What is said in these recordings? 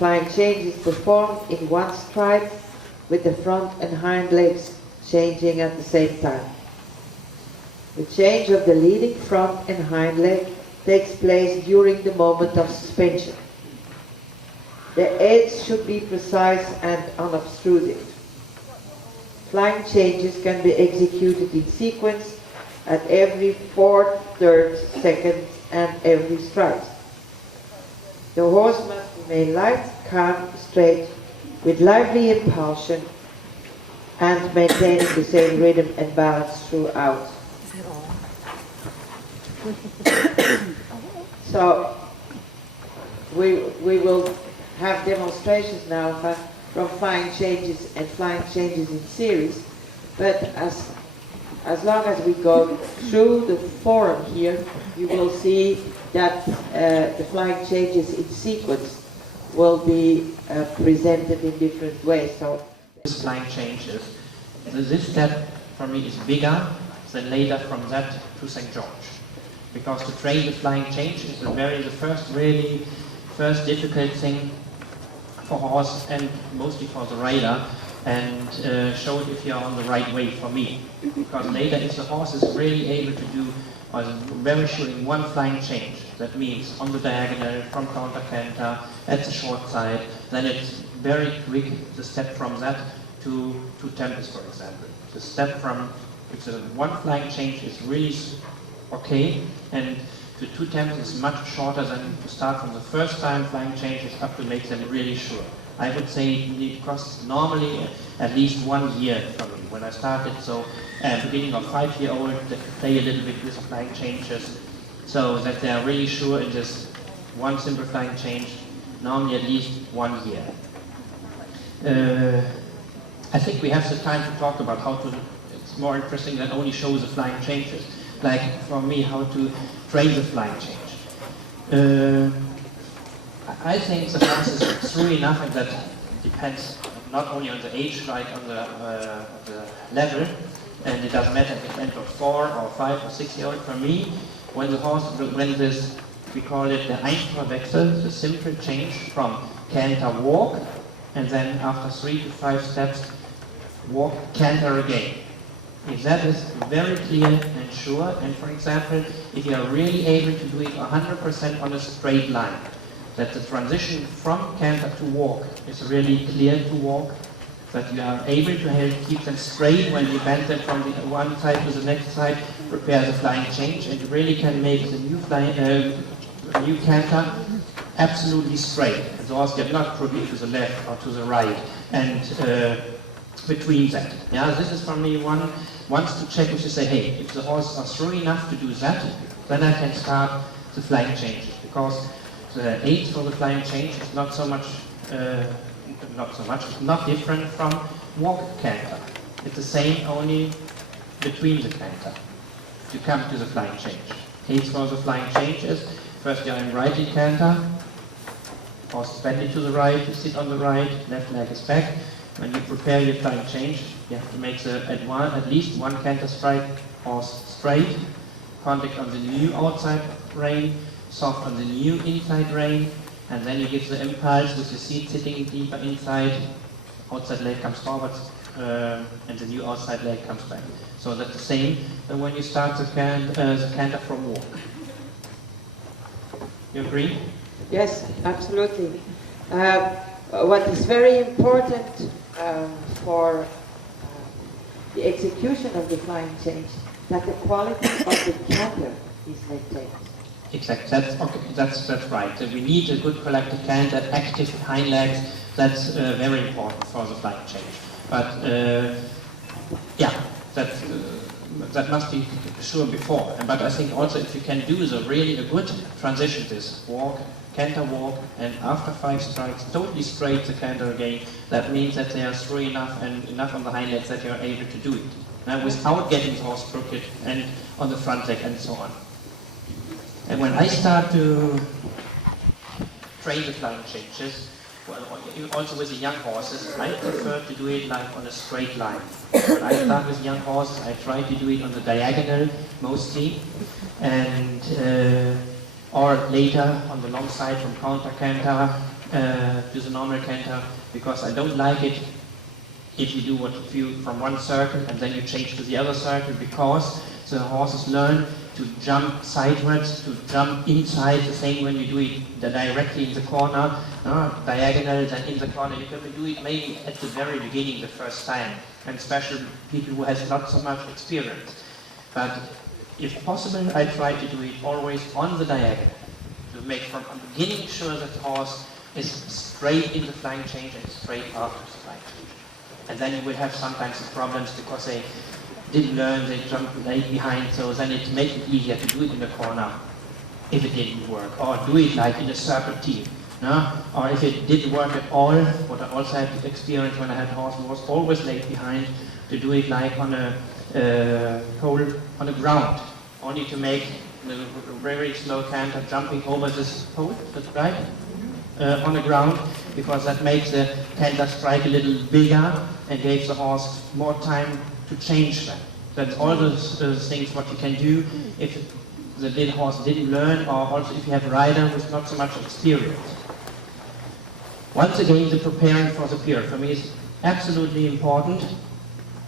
flying change is performed in one stride with the front and hind legs changing at the same time. The change of the leading front and hind leg takes place during the moment of suspension. The aids should be precise and unobstructed. Flying changes can be executed in sequence at every 4/3 second and every stride. The horse must remain light, calm, straight, with lively impulsion and maintaining the same rhythm and balance throughout. So we will have demonstrations now from flying changes and flying changes in series, but as long as we go through the forum here, you will see that the flying changes in sequence will be presented in different ways. So this flying changes. This step for me is bigger than later from that to St. George, because to train the flying change is the first difficult thing for horse and mostly for the rider, and show it if you are on the right way for me. Because later, if the horse is really able to do, or is very sure in one flying change, that means on the diagonal, from counter canter, at the short side, then it's very quick the step from that to tempest, for example. The step from, if the one flying change is really okay, and the 2 tempest is much shorter than to start from the first time flying changes up to make them really sure. I would say it costs normally at least 1 year for me when I started. So at the beginning of 5-year-old, they play a little bit with the flying changes, so that they are really sure in just one simple flying change, normally at least 1 year. I think we have the time to talk about how to, it's more interesting than only show the flying changes. Like for me, how to train the flying change. I think the horse is through enough, and that depends not only on the age, like on the level, and it doesn't matter if it's end of 4 or 5 or 6-year-old. For me, when the horse, when this, we call it the Einspurwechsel, the simple change from canter walk, and then after 3 to 5 steps, walk canter again. If that is very clear and sure, and for example, if you are really able to do it 100% on a straight line, that the transition from canter to walk is really clear to walk, that you are able to keep them straight when you bend them from the one side to the next side, prepare the flying change, and you really can make the new canter absolutely straight. And the horse get not crooked to the left or to the right, and between that. Yeah, this is for me once to check if you say, hey, if the horse are through enough to do that, then I can start the flying changes, because the aid for the flying change is not not different from walk canter. It's the same, only between the canter to come to the flying change. Aids for the flying change is, first you're in righty canter, horse is bending to the right, you sit on the right, left leg is back. When you prepare your flying change, you have to make at least one canter strike, horse straight, contact on the new outside rein, soft on the new inside rein, and then you give the impulse with the seat sitting deeper inside, outside leg comes forward, and the new outside leg comes back. So that's the same when you start the canter from walk. You agree? yes, absolutely. What is very important for the execution of the flying change, that the quality of the canter is maintained. Exactly, that's right. We need a good collected canter, active hind legs. That's very important for the flying change. But yeah, that must be sure before. But I think also if you can do really a good transition, this walk, canter walk, and after 5 strikes, totally straight the canter again, that means that they are through enough and enough on the hind legs that you are able to do it. Without getting the horse crooked and on the front leg and so on. And when I start to train the flying changes, well, also with the young horses, I prefer to do it like on a straight line. When I start with young horses, I try to do it on the diagonal mostly, and or later on the long side from counter canter, to the normal canter, because I don't like it if you do what you from one circle and then you change to the other circle, because the horses learn to jump sideways, to jump inside, the same when you do it directly in the corner, diagonal, then in the corner. You can do it maybe at the very beginning, the first time, and especially people who has not so much experience. But if possible, I try to do it always on the diagonal, to make from the beginning sure that the horse is straight in the flying change and straight after the flying change. And then you will have sometimes problems because they didn't learn, they jumped late behind, so then it makes it easier to do it in the corner if it didn't work, or do it like in a serpentine. No? Or if it didn't work at all, what I also had experience when I had horse who was always late behind, to do it like on a pole on the ground, only to make the very slow canter jumping over this pole, that's right, on the ground, because that makes the canter strike a little bigger and gives the horse more time to change them. That's all those things what you can do if the little horse didn't learn, or also if you have a rider with not so much experience. Once again, the preparing for the pier for me is absolutely important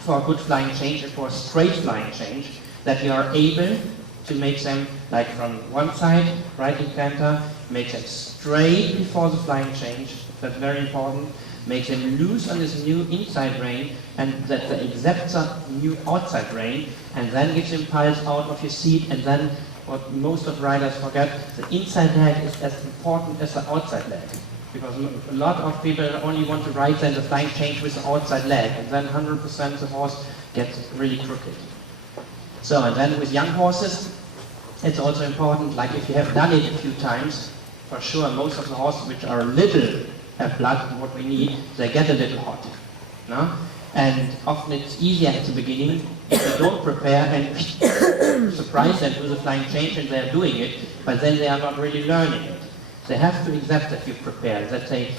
for a good flying change and for a straight flying change, that you are able to make them like from one side, right in canter, make them straight before the flying change. That's very important. Make them loose on this new inside rein, and that they accept the new outside rein, and then give them pulse out of your seat. And then what most of riders forget, the inside leg is as important as the outside leg, because a lot of people only want to ride then the flying change with the outside leg, and then 100% the horse gets really crooked. So, and then with young horses, it's also important, like if you have done it a few times, for sure most of the horses which are little have blood, what we need, they get a little hot. No? And often it's easier at the beginning if you don't prepare and surprise them with a flying change and they're doing it, but then they are not really learning it. They have to accept that you prepare, that they,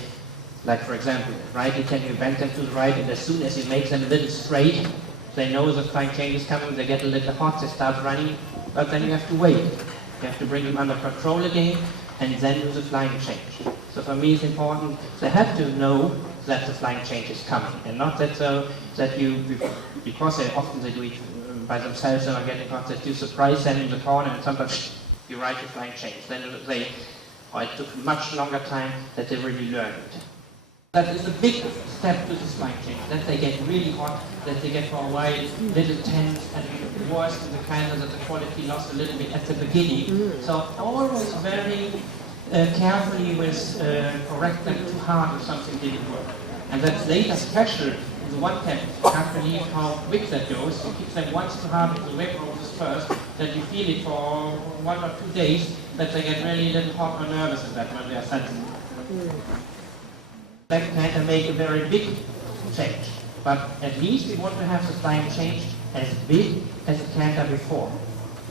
like for example, right, you can bend them to the right, and as soon as you make them a little straight, they know the flying change is coming, they get a little hot, they start running, but then you have to wait. You have to bring them under control again, and then do the flying change. So for me it's important, they have to know that the flying change is coming, and not that that you, because they do it by themselves and are getting hot, that you surprise them in the corner and sometimes you ride the flying change. Then it took much longer time that they really learned it. That is a big step to the flying change, that they get really hot, that they get for a while little tense, and worse in the canter that the quality lost a little bit at the beginning. So always very carefully with correct them too hard if something didn't work. And that's later special in the one can't believe how quick that goes. So keep them once too hard in the web roses first, that you feel it for 1 or 2 days, that they get really a little hot or nervous in that when they are sensitive. That canter make a very big change, but at least we want to have the flying change as big as the canter before.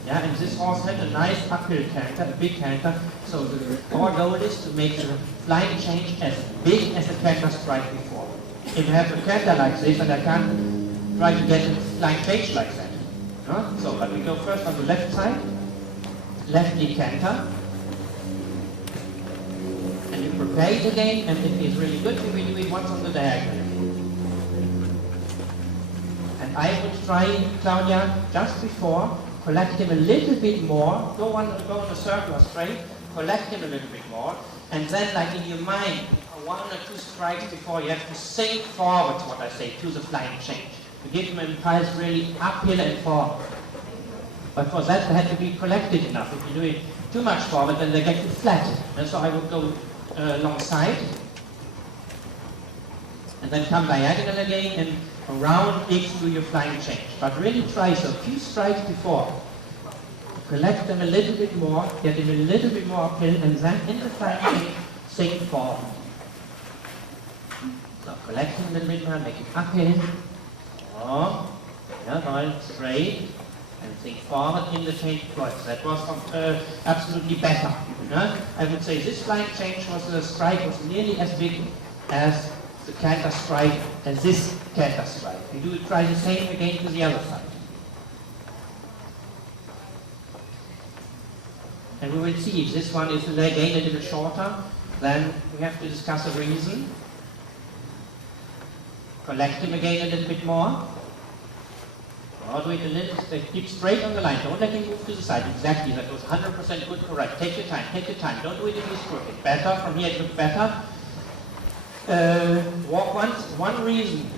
Yeah, and this horse had a nice uphill canter, a big canter, so our goal is to make the flying change as big as the canter strike before. If you have a canter like this, and I can't try to get a flying change like that. No? So, but we go first on the left side, left knee canter, and you prepare it again, and if it's really good, we will do it once on the diagonal. And I would try, Claudia, just before, collect him a little bit more, go on a circle or straight, collect him a little bit more, and then like in your mind, 1 or 2 strikes before, you have to sink forward, what I say, to the flying change. To give him an impulse really uphill and forward. But for that, they have to be collected enough. If you do it too much forward, then they get too flat. And so I would go alongside, and then come diagonal again, and around into your flying change. But really try so, a few strikes before. Collect them a little bit more, get them a little bit more uphill, and then in the flying change, sink forward. So collect them a little bit more, make it uphill. Oh, yeah, right, straight. And think forward in the change points. That was absolutely better. I would say this flying change was, the strike was nearly as big as the canter strike and this canter strike. We do try the same again to the other side. And we will see if this one is again a little shorter. Then we have to discuss a reason. Collect him again a little bit more. Or do it a little, keep straight on the line. Don't let him move to the side. Exactly, that was 100% good, correct. Take your time, take your time. Don't do it if he's crooked. Better, from here it looks better. Walk once. One reason